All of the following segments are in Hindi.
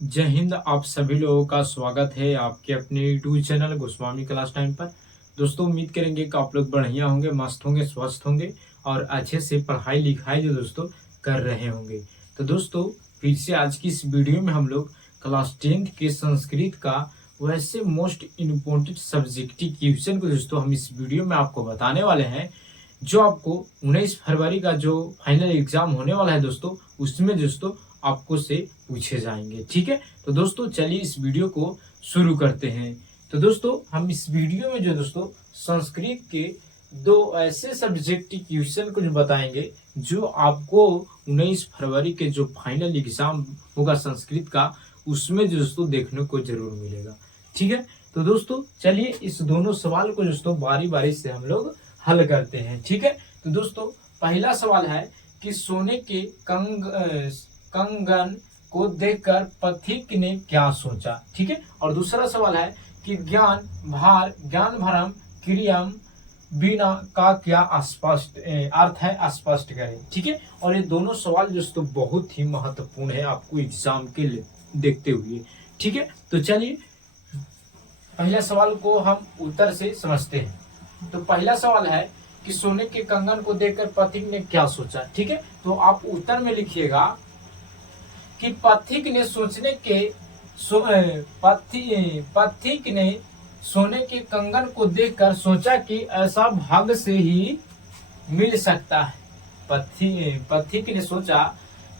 जय हिंद। आप सभी लोगों का स्वागत है आपके अपने YouTube channel Goswami class time पर। दोस्तों उम्मीद करेंगे कि आप लोग बढ़िया होंगे, मस्त होंगे, स्वस्थ होंगे और अच्छे से पढ़ाई लिखाई जो दोस्तों कर रहे होंगे। तो दोस्तों फिर से आज की इस वीडियो में हम लोग क्लास 10th के संस्कृत का वैसे मोस्ट इम्पोर्टेंट सब्जेक्टिव क्वेश्चन को दोस्तों हम इस वीडियो में आपको बताने वाले हैं, जो आपको 19 फरवरी का जो फाइनल एग्जाम होने वाला है दोस्तों, उसमें दोस्तों आपको से पूछे जाएंगे। ठीक है, तो दोस्तों चलिए इस वीडियो को शुरू करते हैं। तो दोस्तों हम इस वीडियो में जो दोस्तों संस्कृत के दो ऐसे सब्जेक्टिव क्वेश्चन को जो बताएंगे, जो आपको 19 फरवरी के जो फाइनल एग्जाम होगा संस्कृत का, उसमें जो दोस्तों देखने को जरूर मिलेगा। ठीक है, तो दोस्तों चलिए इस दोनों सवाल को दोस्तों बारी बारी से हम लोग हल करते हैं। ठीक है, तो दोस्तों पहला सवाल है कि सोने के कंगन को देखकर पथिक ने क्या सोचा। ठीक है, और दूसरा सवाल है कि ज्ञान भरम क्रियम बिना का क्या स्पष्ट अर्थ है, स्पष्ट करें। ठीक है, और ये दोनों सवाल दोस्तों बहुत ही महत्वपूर्ण है आपको एग्जाम के लिए देखते हुए। ठीक है, तो चलिए पहले सवाल को हम उत्तर से समझते हैं। तो पहला सवाल है कि सोने के कंगन को देखकर पथिक ने क्या सोचा। ठीक है, तो आप उत्तर में लिखिएगा कि पथिक ने पथिक ने सोने के कंगन को देखकर सोचा कि ऐसा भाग्य से ही मिल सकता है। पथिक ने सोचा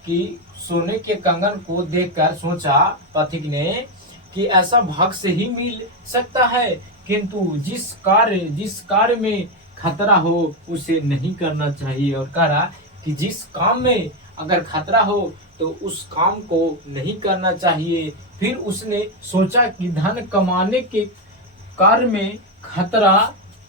कि सोने के कंगन को देखकर सोचा पथिक ने कि ऐसा भाग्य से ही मिल सकता है, किंतु जिस कार्य में खतरा हो उसे नहीं करना चाहिए। और कह रहा कि जिस काम में अगर खतरा हो तो उस काम को नहीं करना चाहिए। फिर उसने सोचा कि धन कमाने के कार्य में खतरा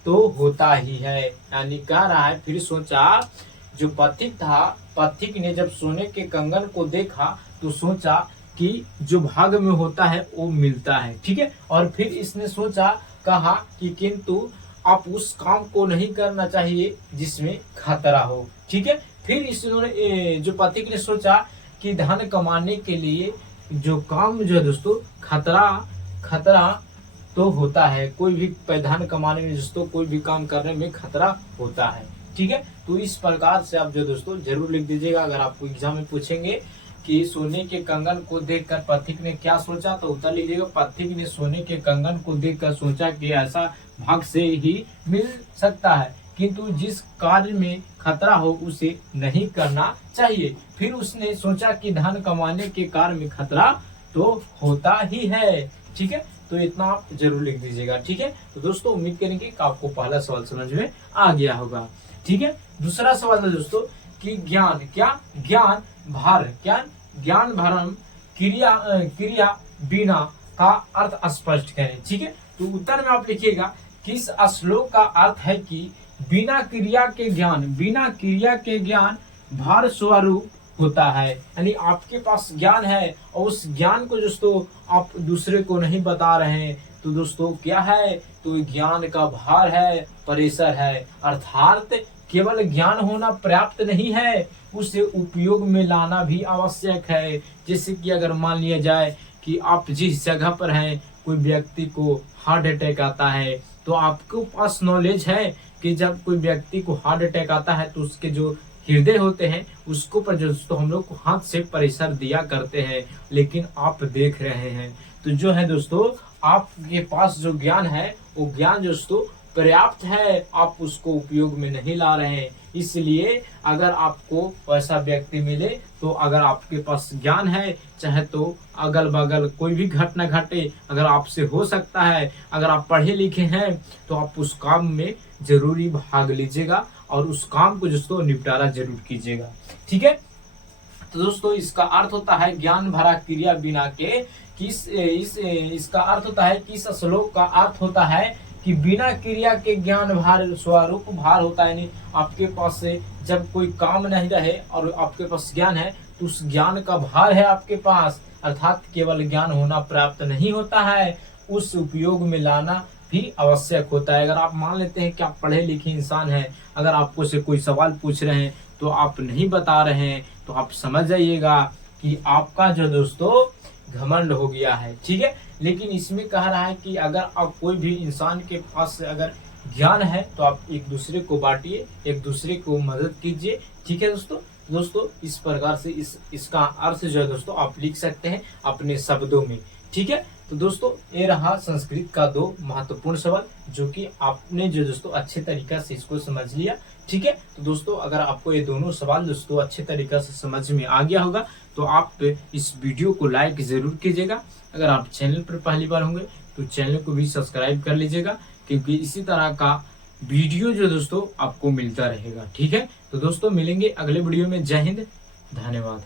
तो होता ही है। यानी कह रहा है, फिर सोचा, जो पथिक था, पथिक ने जब सोने के कंगन को देखा तो सोचा कि जो भाग्य में होता है वो मिलता है। ठीक है, और फिर इसने सोचा, कहा कि किंतु आप उस काम को नहीं करना चाहिए जिसमें खतरा हो। ठीक है, फिर इसने जो पथिक ने सोचा कि धन कमाने के लिए जो काम जो है दोस्तों, खतरा तो होता है। कोई भी धन कमाने में दोस्तों, कोई भी काम करने में खतरा होता है। ठीक है, तो इस प्रकार से आप जो दोस्तों जरूर लिख दीजिएगा। अगर आपको एग्जाम में पूछेंगे कि सोने के कंगन को देखकर पथिक ने क्या सोचा, तो उत्तर लीजिएगा पथिक ने सोने के कंगन को देखकर सोचा कि ऐसा भाग्य से ही मिल सकता है, किंतु जिस कार्य में खतरा हो उसे नहीं करना चाहिए। फिर उसने सोचा कि धन कमाने के कार्य में खतरा तो होता ही है। ठीक है, तो इतना आप जरूर लिख दीजिएगा। ठीक है, तो दोस्तों उम्मीद करेंगे कि आपको पहला सवाल समझ में आ गया होगा। ठीक है, दूसरा सवाल है दोस्तों कि ज्ञान भरम क्रिया बिना का अर्थ स्पष्ट करें। ठीक है, तो उत्तर में आप लिखिएगा कि इस श्लोक का अर्थ है कि बिना क्रिया के ज्ञान भार स्वरूप होता है। यानी आपके पास ज्ञान है और उस ज्ञान को दोस्तों आप दूसरे को नहीं बता रहे हैं, तो दोस्तों क्या है, तो ज्ञान का भार है, प्रेशर है। अर्थात केवल ज्ञान होना पर्याप्त नहीं है, उसे उपयोग में लाना भी आवश्यक है। जैसे कि अगर मान लिया जाए कि आप जिस जगह पर हैं, कोई व्यक्ति को हार्ट अटैक आता है, तो आपके पास नॉलेज है कि जब कोई व्यक्ति को हार्ट अटैक आता है तो उसके जो हृदय होते हैं उसको पर दोस्तों हम लोग को हाथ से प्रेशर दिया करते हैं, लेकिन आप देख रहे हैं तो जो है दोस्तों आपके पास जो ज्ञान है वो ज्ञान दोस्तों पर्याप्त है, आप उसको उपयोग में नहीं ला रहे हैं। इसलिए अगर आपको वैसा व्यक्ति मिले, तो अगर आपके पास ज्ञान है, चाहे तो अगल बगल कोई भी घटना घटे, अगर आपसे हो सकता है, अगर आप पढ़े लिखे हैं, तो आप उस काम में जरूरी भाग लीजिएगा और उस काम को दोस्तों निपटारा जरूर कीजिएगा। ठीक है, तो दोस्तों इसका अर्थ होता है ज्ञान भरा क्रिया बिना के। इसका अर्थ होता है कि इस श्लोक का अर्थ होता है कि बिना क्रिया के ज्ञान भार स्वरूप भार होता है। यानी आपके पास से जब कोई काम नहीं रहे और आपके पास ज्ञान है, तो उस ज्ञान का भार है आपके पास। अर्थात केवल ज्ञान होना प्राप्त नहीं होता है, उस उपयोग में लाना भी आवश्यक होता है। अगर आप मान लेते हैं कि आप पढ़े लिखे इंसान हैं, अगर आपको से कोई सवाल पूछ रहे हैं तो आप नहीं बता रहे हैं, तो आप समझ जाइएगा कि आपका जो दोस्तों घमंड हो गया है, ठीक है। लेकिन इसमें कह रहा है कि अगर आप कोई भी इंसान के पास से अगर ज्ञान है तो आप एक दूसरे को बांटिए, एक दूसरे को मदद कीजिए, ठीक है दोस्तों इस प्रकार से इसका अर्थ जो है दोस्तों आप लिख सकते हैं अपने शब्दों में, ठीक है। तो दोस्तों ये रहा संस्कृत का 2 महत्वपूर्ण सवाल जो कि आपने जो दोस्तों अच्छे तरीका से इसको समझ लिया, ठीक है। तो दोस्तों अगर आपको ये दोनों सवाल दोस्तों अच्छे तरीका से समझ में आ गया होगा तो आप इस वीडियो को लाइक जरूर कीजिएगा। अगर आप चैनल पर पहली बार होंगे तो चैनल को भी सब्सक्राइब कर लीजिएगा, क्योंकि इसी तरह का वीडियो जो दोस्तों आपको मिलता रहेगा, ठीक है। तो दोस्तों मिलेंगे अगले वीडियो में। जय हिंद, धन्यवाद।